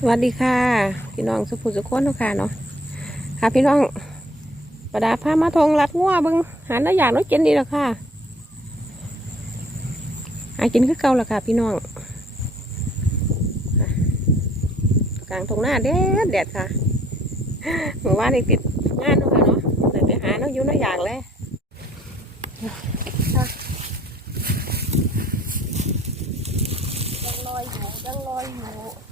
สวัสดีค่ะ พี่น้องสุภูสุขคนทุกค่ะเนาะค่ะพี่น้องประดาพามาทงรัดงัวบิงหาหน้าอยากน้อยกินดีแล้วค่ะหากินคือเก่าและค่ะ พี่น้องกลางตรงหน้าแดดแดดค่ะเมื่อวานนี้ติดงานเนาะค่ะเนาะแต่ไปหาน้อยุ่น้าอยากเลยยังลอยอยู่ยังลอยอยู่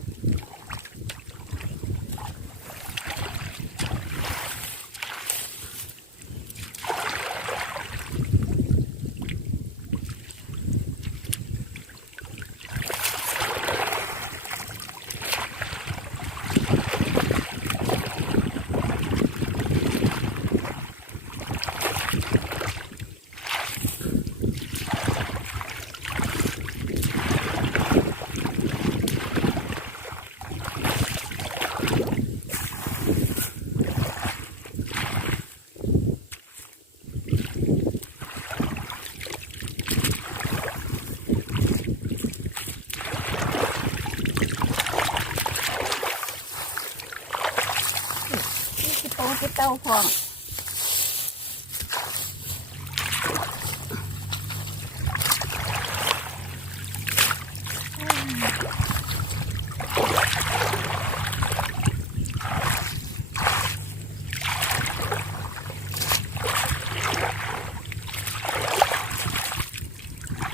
โตคือเต้าพร้อม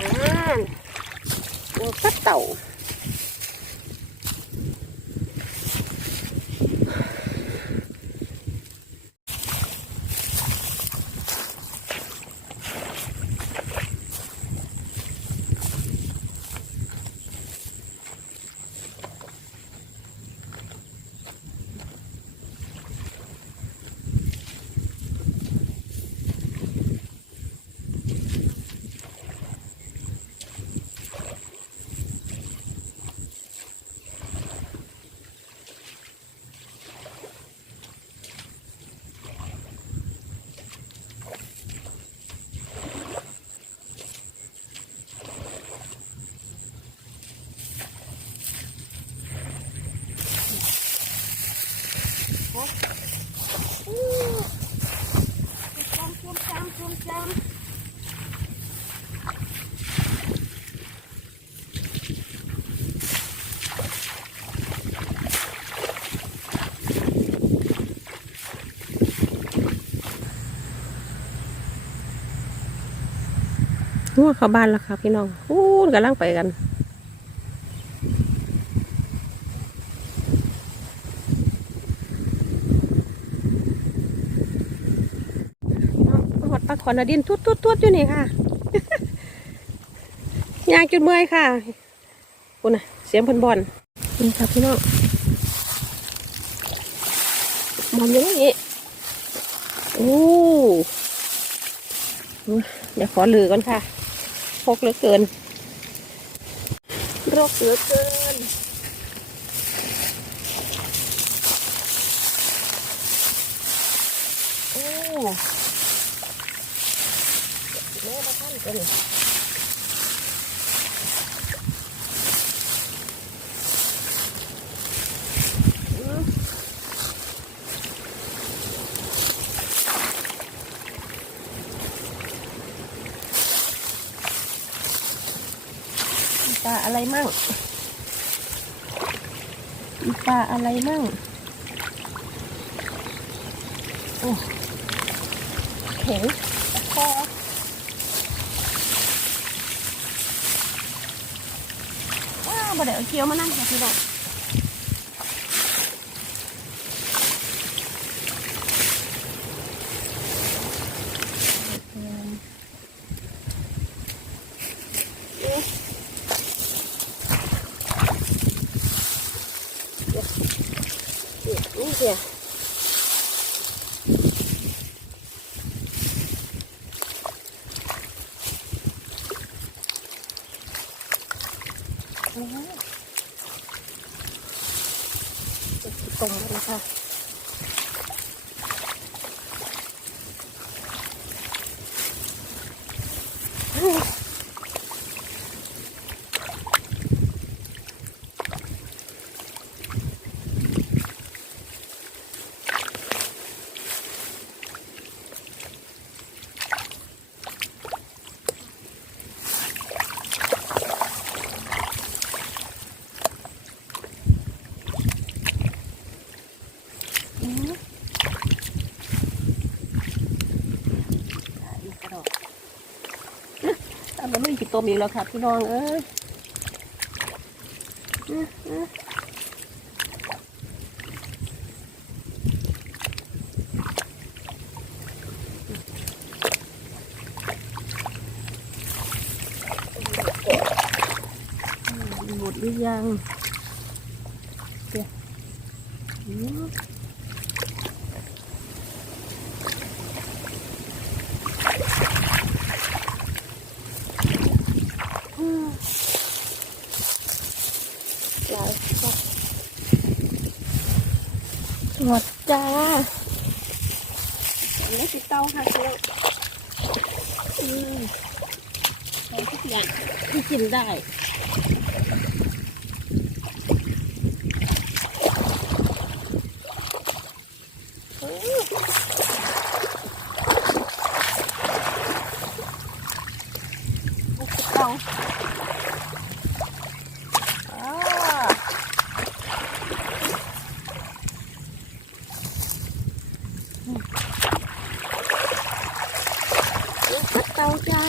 อ่าตัวพัดเต่า จำจำจำจำจำ งัวเข้าบ้านแล้วค่ะพี่น้องอู้กำลังไปกันหดปลาขอนดินทุดทุดทุดอยู่นี่ค่ะยางจุดเมื่อยค่ะคุณน่ะเสียงเพันบอลนี่ค่ะพี่น้องบอลอย่างนี้โอ้เดี๋ยวขอลือก่อนค่ะ พกเหลือเกินรกเหลือเกิน โอ้แม่ประท่านกัน อะไรมั่งมีปลาอะไรมั่งโอ้เข็งคอว้าวบ่ได้เอาเกี๊ยวมานั่งค่ะพี่น้องนี่เสียโอ้โหจะ ตรงเลยค่ะ บ่มีกินตัวอีกแล้วค่ะพี่น้องเอ้ยอื้ออื้อหมดหรือยังเดี๋ยวอื้อ หลายจ้ะ หมดจ้าอันนี้ติดเตาค่ะเชียวอืมใช้ทุกอย่างที่กินได้อืมเอาติดเตาอ่า ตัดเตาจ้า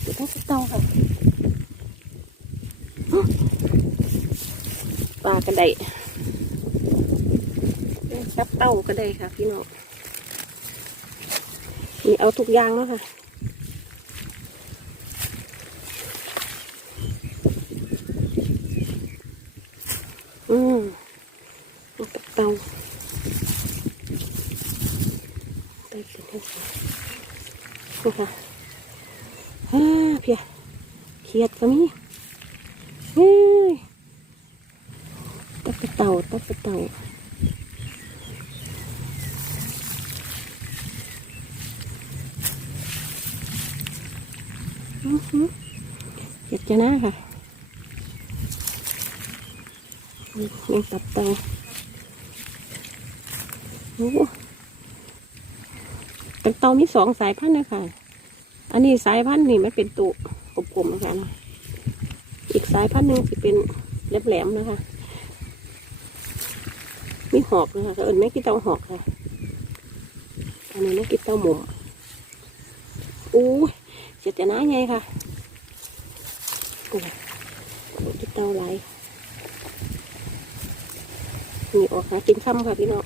เดี๋ยวต้องตัดเตาค่ะ ปลากระไดตับเต้ากระไดค่ะ พี่น้องนี่เอาทุกอย่างแล้วค่ะอืมเอากับเตาเตาสิเตาสินี่ค่ะฮ่าเพียเขียดก็มีเฮ้ย ตักกระเต่าตักกระเต่าอือหือเห็ดจะน้าค่ะนี่แมงตับเตาโอ้เป็นเตามีสองสายพันธุ์นะคะอันนี้สายพันธุ์นี่มันเป็นตุกลมๆนะคะเนาะอีกสายพันธุ์หนึ่งจะเป็นแหลมๆนะคะ มีหอกนะคะเอิญไม่กินเตาหอกค่ะ อันนี้ไม่กินเตาหมุมอู้ยเสียแต่น้าไงค่ะโอ้ยโอ้ยเตาไหลายนี่ออกหากินค่ำค่ะพี่น้อง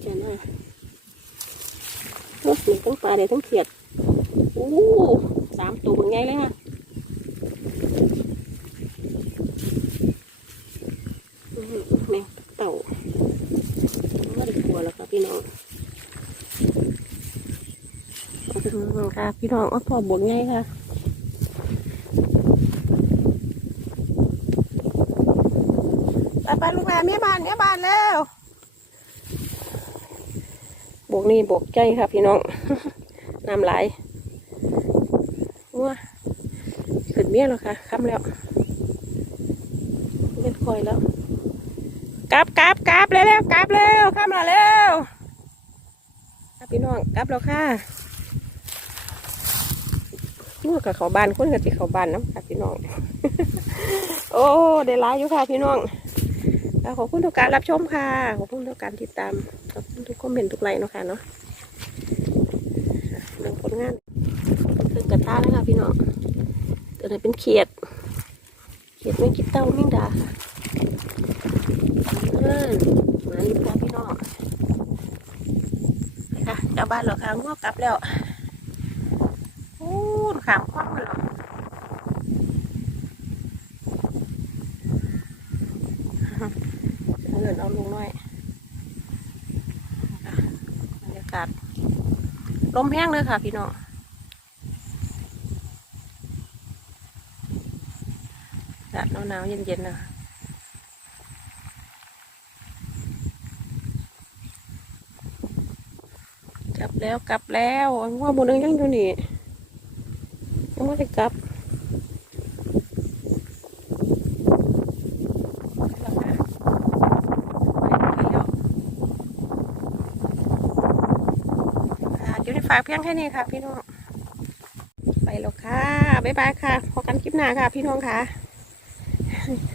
เสียหน้าโอ้ยมีทั้งปลาได้ทั้งเขียด อ้สามตัวเป็นไงเลยค่ะอื้อหือแมงเต่าไม่ได้กลัวแล้วค่ะพี่น้องอืมค่ะพี่น้องเอาพอบวกไงค่ะไปไปลูกแม่เมียบ้านเมียบ้านแล้วบวกนี่บวกใจค่ะพี่น้องน้ำไหลาย ว้าขึ้นเมียแล้วค่ะค้ำแล้วเล่นคอยแล้วกลับกลับกลับเร็วๆกลับเร็วข้ามมาเร็วพี่น้องกลับแล้วค่ะนู่นกับเขาบ้านคนกับที่เขาบ้านน้ำค่ะพี่น้อง โอ้ได้ร้ายอยู่ค่ะพี่น้องอ่าขอบคุณทุกการรับชมค่ะ ขอบคุณทุกการติดตาม ขอบคุณทุกคอมเมนต์ทุกไลค์เนาะค่ะเนาะอะเรื่องผลงาน เรื่องกระทะนะคะพี่น้องตัวนี้เป็นเขียด เขียดไม่กินเต้าไม่งดาค่ะเออมาอยู่ค่ะพี่น้องค่ะกลับบ้านแล้วค่ะงวกลับแล้วโอ้ขามคว้างมาแล้วเอาเงินเอาลงหน่อยบรรยากาศลมแห้งเลยค่ะพี่น้อง อานาศหนาวๆเย็นๆนะคะกลับแล้วกลับแล้วว่าบุญนึงยังอยู่นี่ยังไม่ได้กลับอยู่ในฝากเพียงแค่นี้ค่ะ พี่น้อง ไปแล้วค่ะ บ๊ายบายค่ะพบกันคลิปหน้าค่ะ พี่น้องค่ะ 嗯。